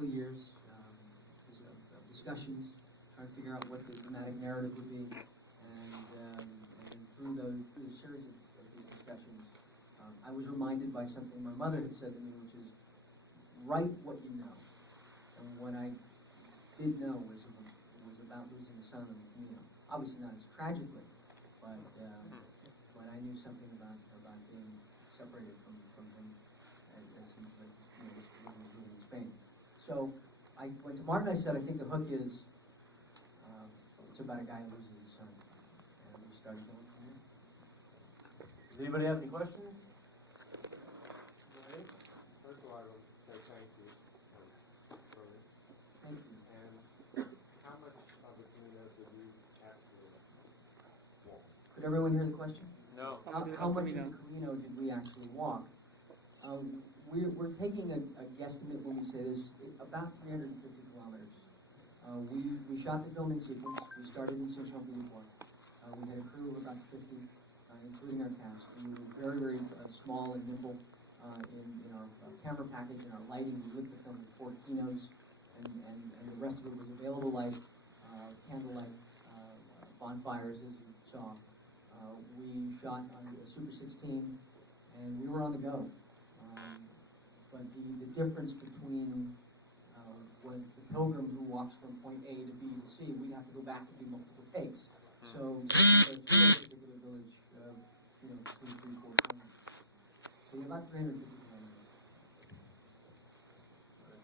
couple of years of discussions, trying to figure out what the thematic narrative would be, and then through the series of these discussions, I was reminded by something my mother had said to me, which is, write what you know. And what I did know was about losing a son in the Camino. Obviously not as tragically, but I knew something about being separated from him as he was living in Spain. So I went to Martin. I said, I think the hook is it's about a guy who loses his son, and we started going from there. Does anybody have any questions? First of all, I will say thank you. Thank you. And how much of the Camino did you actually walk? Could everyone hear the question? No. How much of the Camino did we actually walk? We're taking a guesstimate when we say this, about 350 kilometers. We shot the film in sequence. We started in San Jean-Pied-de-Port. We had a crew of about 50, including our cast. And we were very, very small and nimble in our camera package and our lighting. We lit the film with 4 keynotes, and the rest of it was available light, candlelight, bonfires, as you saw. We shot on a Super 16, and we were on the go. But the difference between when the pilgrim who walks from point A to B to C, we have to go back and do multiple takes. So, a particular village, 2, 3, 4 times. So you're about 350 kilometers.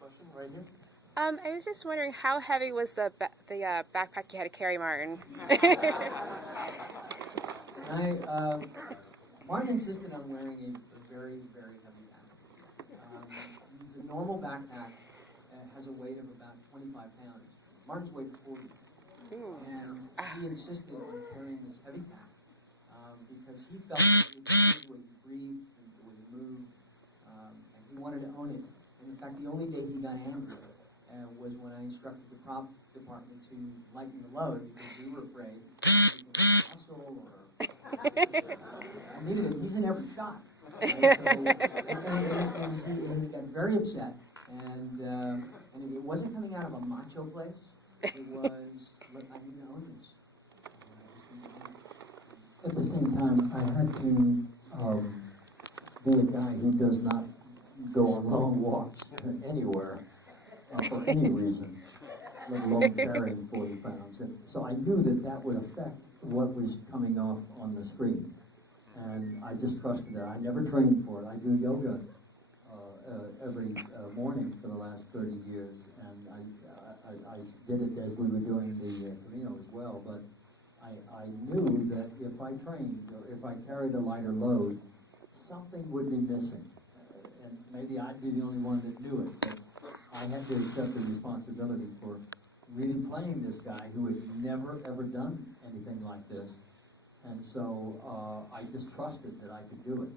Question right here? I was just wondering, how heavy was the backpack you had to carry, Martin? Martin insisted on wearing a very, very heavy backpack. The normal backpack has a weight of about 25 pounds. Martin's weight is 40. And he insisted on carrying this heavy pack because he felt that it was the way he breathed, the way he moved, and he wanted to own it. And in fact, the only day he got angry was when I instructed the prop department to lighten the load because we were afraid he was a muscle or I needed him. He's in every shot. And he got very upset, and it wasn't coming out of a macho place. It was, look, I need to own this. At the same time, I had to be a guy who does not go on long walks anywhere for any reason, let alone carrying 40 pounds. And so I knew that would affect what was coming off on the screen. And I just trusted that. I never trained for it. I do yoga every morning for the last 30 years, and I did it as we were doing the Camino as well. But I knew that if I trained, or if I carried a lighter load, something would be missing. And maybe I'd be the only one that knew it, but I had to accept the responsibility for really playing this guy who had never, ever done anything like this. And so I just trusted that I could do it.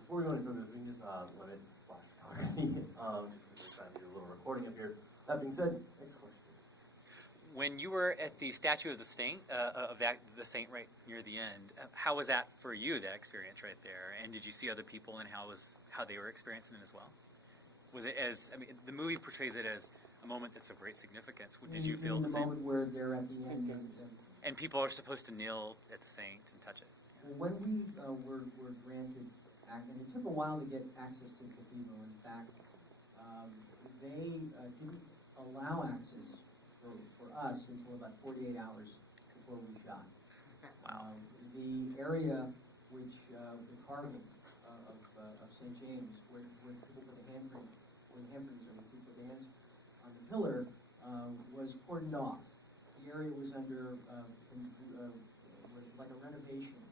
Before we go any further, we can just limit flash photography, just because we're trying to do a little recording up here. That being said, next question. When you were at the statue of the saint, the saint right near the end, how was that for you? That experience right there, and did you see other people and how they were experiencing it as well? Was it the movie portrays it as a moment that's of great significance. Did you feel the same? moment where they're at the end? And people are supposed to kneel at the saint and touch it. When we were granted access, and it took a while to get access to the cathedral. In fact, they didn't allow access for us until about 48 hours before we shot. Wow. The area which the carving of St. James, where people put the handprints, where the handprints are, where people put the hands on the pillar, was cordoned off. The area was under like a renovation.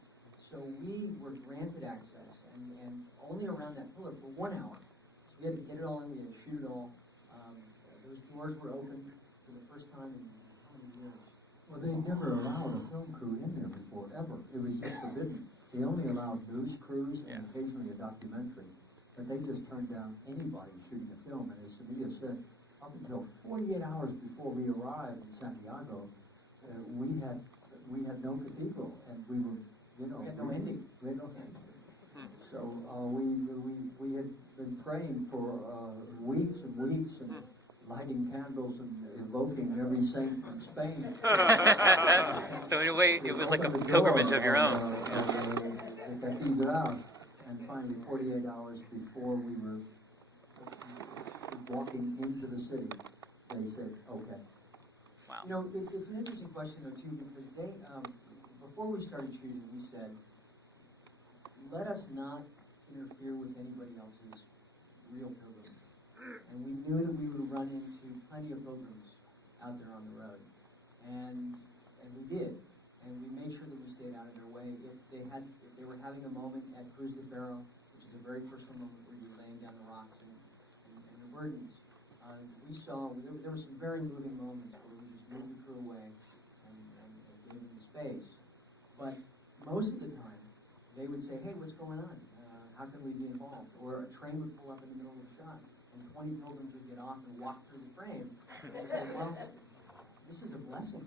So we were granted access, and only around that pillar for 1 hour. So we had to get it all in, we had to shoot it all. Those doors were opened for the first time in how many years? Well, they never allowed a film crew in there before, ever. It was just forbidden. They only allowed news crews and occasionally a documentary. But they just turned down anybody shooting a film. And as Emilio said, up until 48 hours before we arrived in Santiago, we had no cathedral, and we were, We had no ending. We had no ending. So we had been praying for weeks and weeks and lighting candles and invoking every saint from Spain. So in a way, it was like a pilgrimage of your own. The cathedral, and finally, 48 hours before we were walking into the city, they said, okay. Wow. You know, it's an interesting question though too, because they, before we started treating, we said, let us not interfere with anybody else's real pilgrimage. And we knew that we would run into plenty of pilgrims out there on the road. And we did. And we made sure that we stayed out of their way. If they were having a moment at Cruz de Ferro, which is a very personal moment where you're laying down the rocks and the burdens, we saw, there were some very moving moments where we just moved the crew away and gave them space. But most of the time, they would say, hey, what's going on? How can we be involved? Or a train would pull up in the middle of the shot, and 20 pilgrims would get off and walk through the frame. And they said, well, this is a blessing,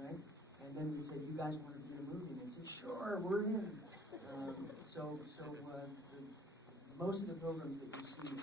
right? And then we'd say, you guys want to be in a movie? And they'd say, sure, we're in. Most of the pilgrims that you see